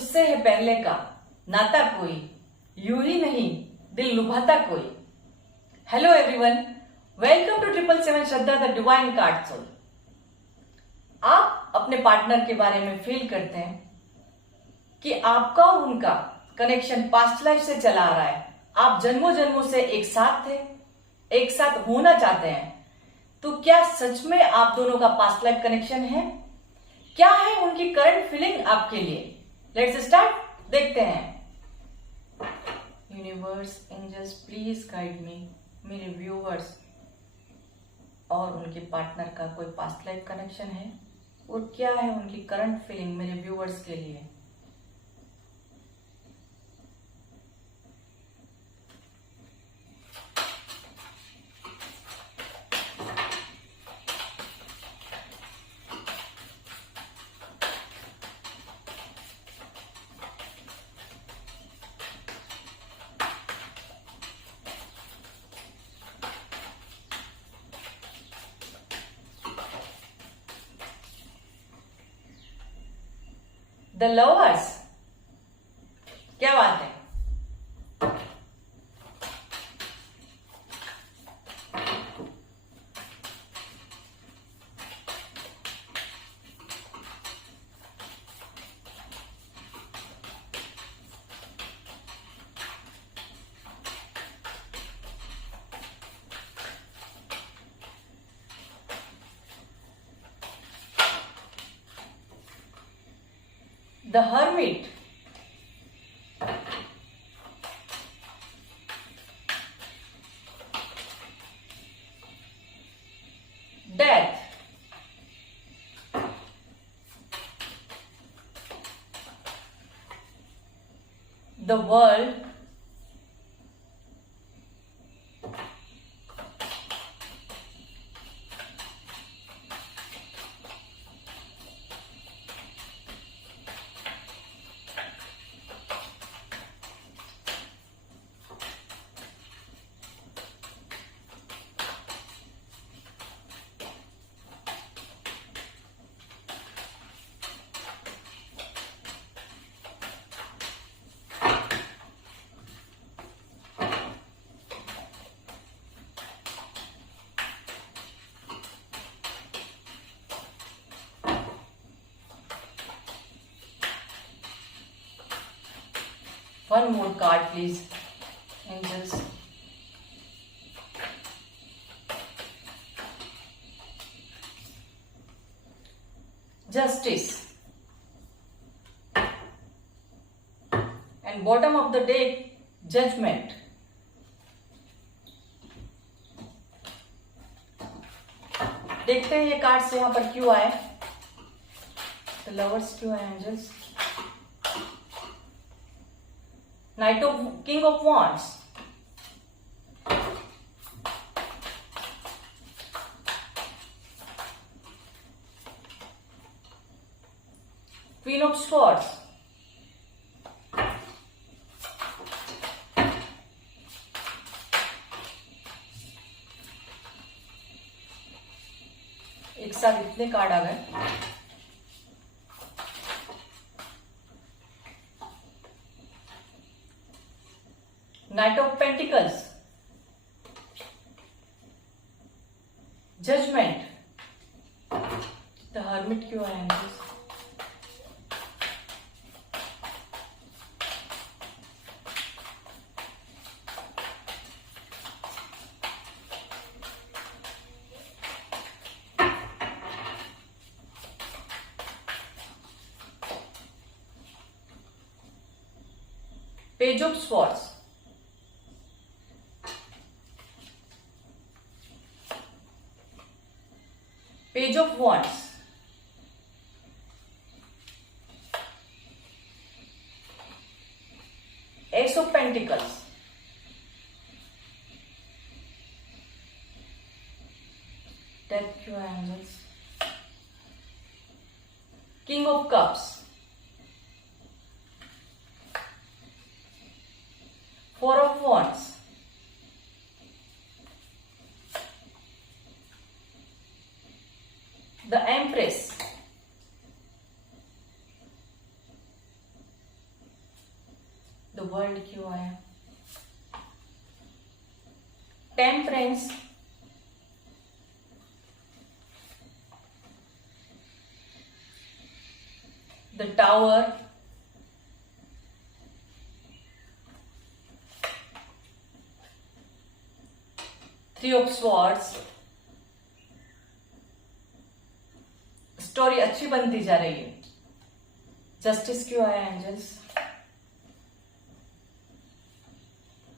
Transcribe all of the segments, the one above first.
तुझसे है पहले का नाता कोई, यूं ही नहीं दिल लुभाता कोई। Hello everyone, welcome to 777 Shraddha the divine card soul. आप अपने पार्टनर के बारे में फील करते हैं कि आपका और उनका कनेक्शन पास्ट लाइफ से चला आ रहा है। आप जन्मों जन्मों से एक साथ थे, एक साथ होना चाहते हैं। तो क्या सच में आप दोनों का पास्ट लाइफ कनेक्शन है? क्या है उनकी करंट फीलिंग आपके लिए? लेट्स स्टार्ट, देखते हैं। Universe, angels, please guide me. मेरे व्यूअर्स और उनके पार्टनर का कोई पास्ट लाइफ कनेक्शन है और क्या है उनकी करंट फीलिंग मेरे व्यूअर्स के लिए? द लवर्स, क्या बात है। The Hermit, Death, the World, one more card please, angels. Justice, and bottom of the deck, Judgment. देखते हैं ये कार्ड्स यहाँ पर क्यों आए, द लवर्स क्यों आए angels. Knight of King of Wands, Queen of Swords, एक साथ इतने कार्ड आ गए। Knight of Pentacles, Judgment, the Hermit क्यों आए हैं? Page of Swords, Page of Wands, Ace of Pentacles, Death क्यों है angels? King of Cups, Four of Wands, the Empress, world क्यों आया? Temperance, the tower, three of swords. Story अच्छी बनती जा रही है। जस्टिस क्यों आया angels?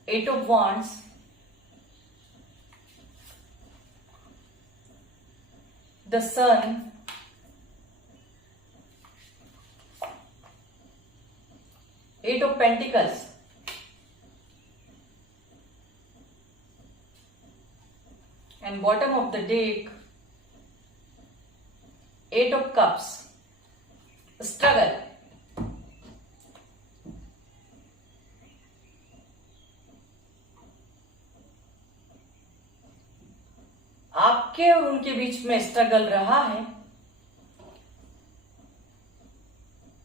Eight of wands, the sun, eight of pentacles, and bottom of the deck, eight of cups, struggle। आपके और उनके बीच में स्ट्रगल रहा है,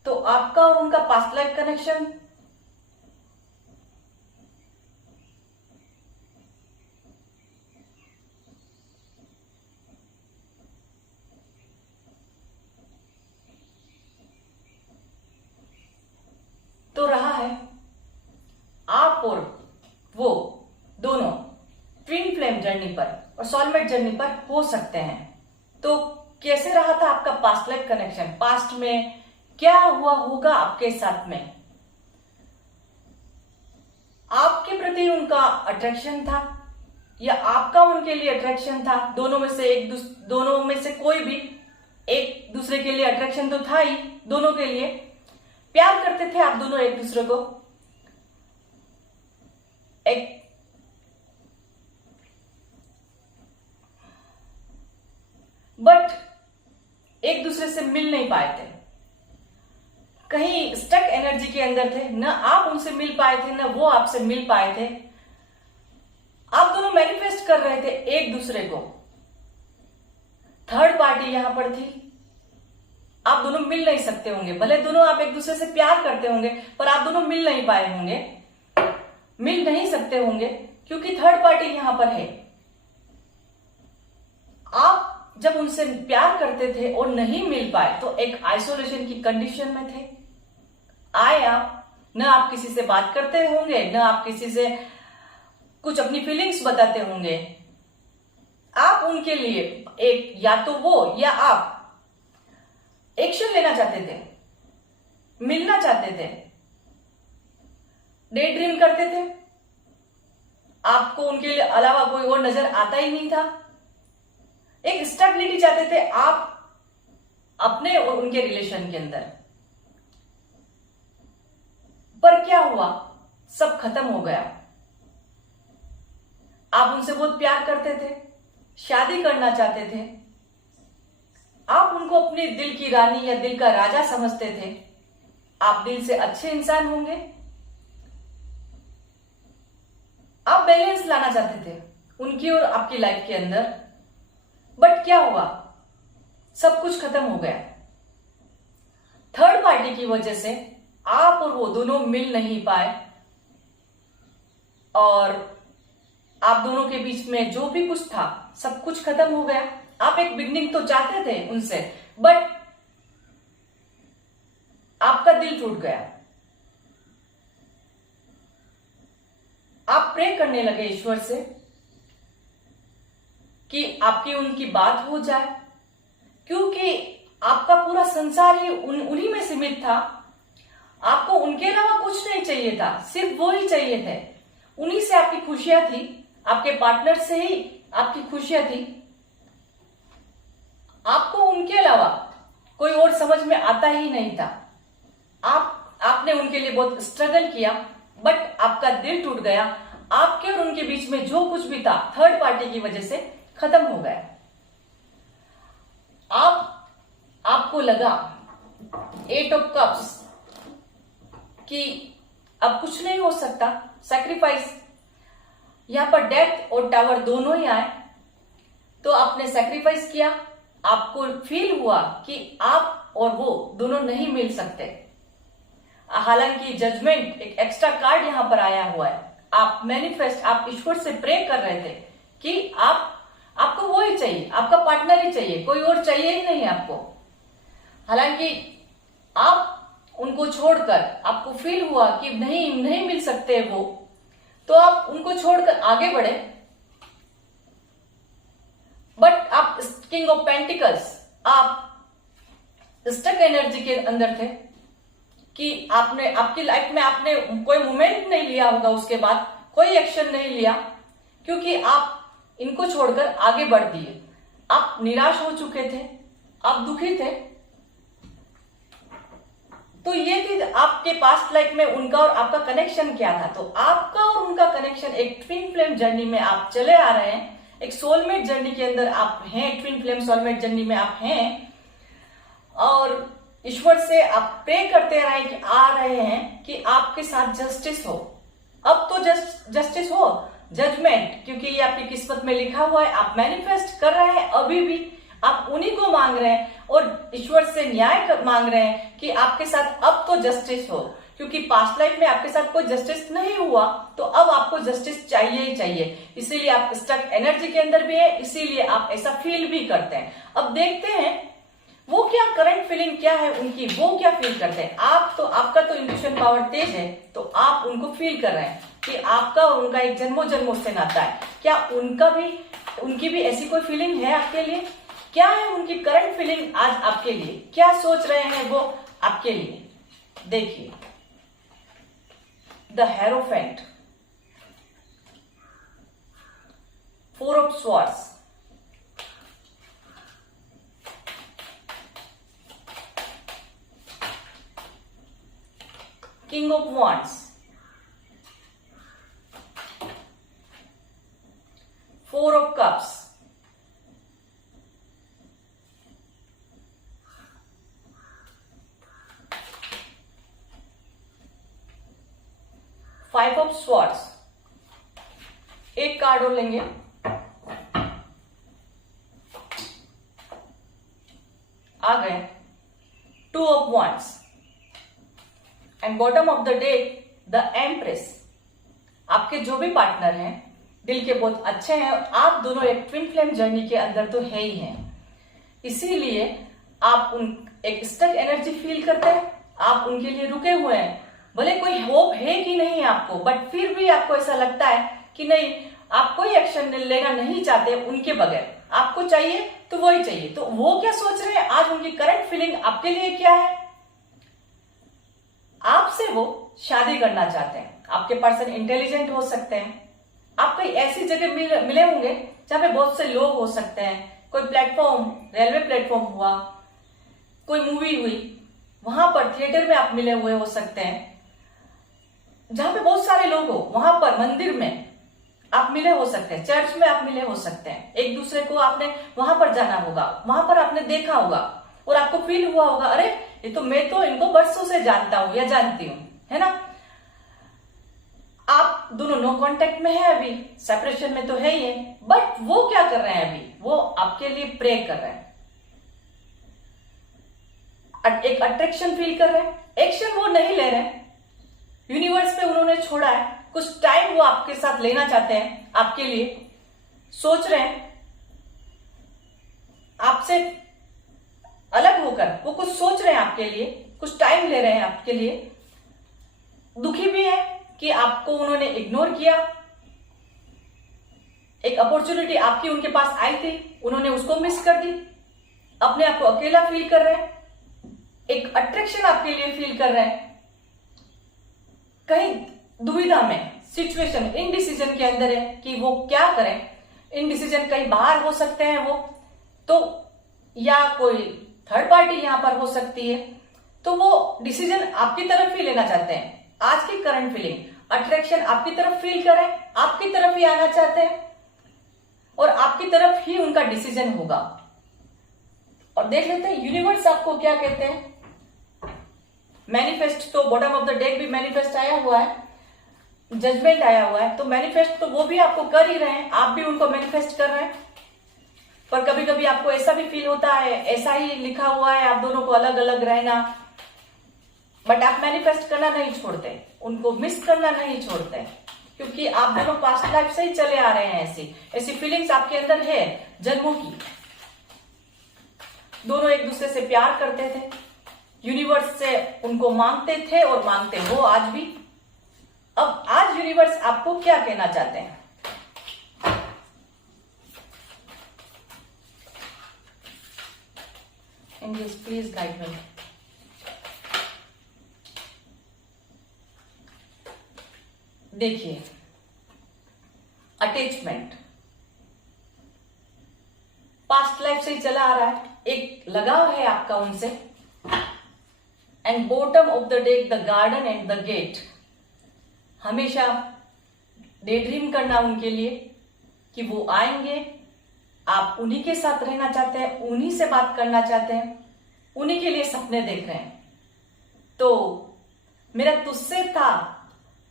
तो आपका और उनका पास्ट लाइफ कनेक्शन तो रहा है। आप और वो दोनों ट्विन फ्लेम जर्नी पर और सोलमेट जर्नी पर हो सकते हैं। तो कैसे रहा था आपका पास्ट लाइफ कनेक्शन? पास्ट में क्या हुआ होगा आपके साथ में? आपके प्रति उनका अट्रैक्शन था या आपका उनके लिए अट्रैक्शन था? दोनों में से कोई भी एक दूसरे के लिए अट्रैक्शन तो था ही। दोनों के लिए प्यार करते थे आप दोनों एक दूसरे को। बट एक दूसरे से मिल नहीं पाए थे, कहीं स्टक एनर्जी के अंदर थे। न आप उनसे मिल पाए थे, न वो आपसे मिल पाए थे। आप दोनों मैनिफेस्ट कर रहे थे एक दूसरे को। थर्ड पार्टी यहां पर थी। आप दोनों मिल नहीं सकते होंगे, भले दोनों आप एक दूसरे से प्यार करते होंगे, पर आप दोनों मिल नहीं पाए होंगे, मिल नहीं सकते होंगे, क्योंकि थर्ड पार्टी यहां पर है। आप जब उनसे प्यार करते थे और नहीं मिल पाए तो एक आइसोलेशन की कंडीशन में थे। न आप किसी से बात करते होंगे, न आप किसी से कुछ अपनी फीलिंग्स बताते होंगे। आप उनके लिए एक, या तो वो या आप एक्शन लेना चाहते थे, मिलना चाहते थे, डे ड्रीम करते थे। आपको उनके लिए अलावा कोई और नजर आता ही नहीं था। एक स्टेबिलिटी चाहते थे आप अपने और उनके रिलेशन के अंदर। पर क्या हुआ? सब खत्म हो गया। आप उनसे बहुत प्यार करते थे, शादी करना चाहते थे, आप उनको अपने दिल की रानी या दिल का राजा समझते थे। आप दिल से अच्छे इंसान होंगे। आप बैलेंस लाना चाहते थे उनकी और आपकी लाइफ के अंदर। बट क्या हुआ? सब कुछ खत्म हो गया। थर्ड पार्टी की वजह से आप और वो दोनों मिल नहीं पाए और आप दोनों के बीच में जो भी कुछ था सब कुछ खत्म हो गया। आप एक बिगनिंग तो चाहते थे उनसे, बट आपका दिल टूट गया। आप प्रे करने लगे ईश्वर से कि आपकी उनकी बात हो जाए, क्योंकि आपका पूरा संसार ही उन्हीं में सीमित था। आपको उनके अलावा कुछ नहीं चाहिए था, सिर्फ वो ही चाहिए थे। उन्हीं से आपकी खुशियां थी, आपके पार्टनर से ही आपकी खुशियां थी। आपको उनके अलावा कोई और समझ में आता ही नहीं था। आपने उनके लिए बहुत स्ट्रगल किया, बट आपका दिल टूट गया। आपके और उनके बीच में जो कुछ भी था थर्ड पार्टी की वजह से खत्म हो गया। आपको लगा 8 ऑफ कप्स कि अब कुछ नहीं हो सकता, सैक्रिफाइस। यहां पर डेथ और टावर दोनों ही आए, तो आपने सैक्रिफाइस किया। आपको फील हुआ कि आप और वो दोनों नहीं मिल सकते। हालांकि जजमेंट एक एक्स्ट्रा कार्ड यहाँ पर आया हुआ है। आप मैनिफेस्ट, आप ईश्वर से प्रे कर रहे थे कि आपको वो ही चाहिए, आपका पार्टनर ही चाहिए, कोई और चाहिए ही नहीं आपको। हालांकि आप उनको छोड़कर आपको फील हुआ कि नहीं मिल सकते वो, तो आप उनको छोड़कर आगे बढ़े। बट आप किंग ऑफ पेंटिकल्स, आप स्टक एनर्जी के अंदर थे कि आपने आपकी लाइफ में आपने कोई मूवमेंट नहीं लिया होगा, उसके बाद कोई एक्शन नहीं लिया, क्योंकि आप इनको छोड़कर आगे बढ़ दिए। आप निराश हो चुके थे, आप दुखी थे। तो ये थी आपके पास्ट लाइफ में उनका और आपका कनेक्शन क्या था। तो आपका और उनका कनेक्शन एक ट्विन फ्लेम जर्नी में आप चले आ रहे हैं, एक सोलमेट जर्नी के अंदर आप हैं, ट्विन फ्लेम सोलमेट जर्नी में आप हैं। और ईश्वर से आप प्रे करते आ रहे हैं कि आपके साथ जस्टिस हो। अब तो जस्टिस हो, जजमेंट, क्योंकि ये आपकी किस्मत में लिखा हुआ है। आप मैनिफेस्ट कर रहे हैं, अभी भी आप उन्हीं को मांग रहे हैं और ईश्वर से न्याय मांग रहे हैं कि आपके साथ अब तो जस्टिस हो, क्योंकि पास्ट लाइफ में आपके साथ कोई जस्टिस नहीं हुआ, तो अब आपको जस्टिस चाहिए ही चाहिए। इसीलिए आप स्टक एनर्जी के अंदर भी है, इसीलिए आप ऐसा फील भी करते हैं। अब देखते हैं वो क्या करंट फीलिंग क्या है उनकी, वो क्या फील करते हैं। आपका तो इंट्यूशन पावर तेज है, तो आप उनको फील कर रहे हैं कि आपका और उनका एक जन्मों जन्मों से नाता है। क्या उनकी भी ऐसी कोई फीलिंग है आपके लिए? क्या है उनकी करंट फीलिंग आज आपके लिए, क्या सोच रहे हैं वो आपके लिए? देखिए, the hierophant, 4 of swords, king of wands, 4 of cups, five of swords. एक कार्ड और लेंगे, आ गए 2 of wands and bottom of the deck the empress. आपके जो भी पार्टनर हैं दिल के बहुत अच्छे हैं, आप दोनों एक ट्विन फ्लेम जर्नी के अंदर तो है ही हैं, इसीलिए आप एक स्टक एनर्जी फील करते हैं, आप उनके लिए रुके हुए हैं। भले कोई होप है कि नहीं आपको, बट फिर भी आपको ऐसा लगता है कि नहीं, आप कोई एक्शन लेना नहीं चाहते उनके बगैर, आपको चाहिए तो वही चाहिए। तो वो क्या सोच रहे हैं आज, उनकी करंट फीलिंग आपके लिए क्या है? आपसे वो शादी करना चाहते हैं। आपके पर्सन इंटेलिजेंट हो सकते हैं, आप कई ऐसी जगह मिले होंगे जहां पे बहुत से लोग हो सकते हैं, कोई प्लेटफॉर्म, रेलवे प्लेटफॉर्म हुआ, कोई मूवी हुई, वहां पर थिएटर में आप मिले हुए हो सकते हैं, जहां पे बहुत सारे लोग हो, वहां पर मंदिर में आप मिले हो सकते हैं, चर्च में आप मिले हो सकते हैं। एक दूसरे को आपने वहां पर जाना होगा, वहां पर आपने देखा होगा और आपको फील हुआ होगा, अरे ये तो मैं तो इनको बरसों से जानता हूं या जानती हूं, है ना। आप दोनों नो कांटेक्ट में है, अभी सेपरेशन में तो है ही है, बट वो क्या कर रहे हैं अभी, वो आपके लिए प्रे कर रहे हैं, एक अट्रैक्शन फील कर रहे हैं। एक्शन वो नहीं ले रहे हैं, यूनिवर्स पे उन्होंने छोड़ा है, कुछ टाइम वो आपके साथ लेना चाहते हैं, आपके लिए सोच रहे हैं, आपसे अलग होकर वो कुछ सोच रहे हैं आपके लिए, कुछ टाइम ले रहे हैं आपके लिए। दुखी भी है कि आपको उन्होंने इग्नोर किया, एक अपॉर्चुनिटी आपकी उनके पास आई थी, उन्होंने उसको मिस कर दी, अपने आप को अकेला फील कर रहे हैं, एक अट्रैक्शन आपके लिए फील कर रहे हैं, कहीं दुविधा में, सिचुएशन, इनडिसीजन के अंदर है कि वो क्या करें। इनडिसीजन कहीं बाहर हो सकते हैं वो तो, या कोई थर्ड पार्टी यहां पर हो सकती है, तो वो डिसीजन आपकी तरफ ही लेना चाहते हैं। आज की करंट फीलिंग, अट्रैक्शन आपकी तरफ फील करें, आपकी तरफ ही आना चाहते हैं और आपकी तरफ ही उनका डिसीजन होगा। और देख लेते हैं यूनिवर्स आपको क्या कहते हैं। मैनिफेस्ट तो बॉटम ऑफ द डेक भी मैनिफेस्ट आया हुआ है, जजमेंट आया हुआ है, तो मैनिफेस्ट तो वो भी आपको कर ही रहे हैं, आप भी उनको मैनिफेस्ट कर रहे हैं। पर कभी कभी आपको ऐसा भी फील होता है, ऐसा ही लिखा हुआ है, आप दोनों को अलग अलग रहना, बट आप मैनिफेस्ट करना नहीं छोड़ते, उनको मिस करना नहीं छोड़ते, क्योंकि आप दोनों पास्ट लाइफ से ही चले आ रहे हैं। ऐसी ऐसी फीलिंग्स आपके अंदर है जन्मों की। दोनों एक दूसरे से प्यार करते थे, यूनिवर्स से उनको मांगते थे और मांगते हो आज भी। अब आज यूनिवर्स आपको क्या कहना चाहते हैं? Angels please guide me. देखिए, अटैचमेंट पास्ट लाइफ से ही चला आ रहा है, एक लगाव है आपका उनसे। And bottom of the deck the garden and the gate, हमेशा डे ड्रीम करना उनके लिए कि वो आएंगे, आप उन्हीं के साथ रहना चाहते हैं, उन्हीं से बात करना चाहते हैं, उन्हीं के लिए सपने देख रहे हैं। तो मेरा तुझसे था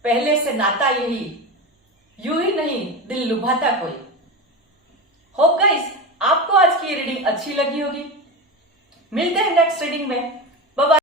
पहले से नाता यही, यूं ही नहीं दिल लुभाता कोई। होप गाइस आपको आज की रीडिंग अच्छी लगी होगी। मिलते हैं नेक्स्ट रीडिंग में। Bye bye.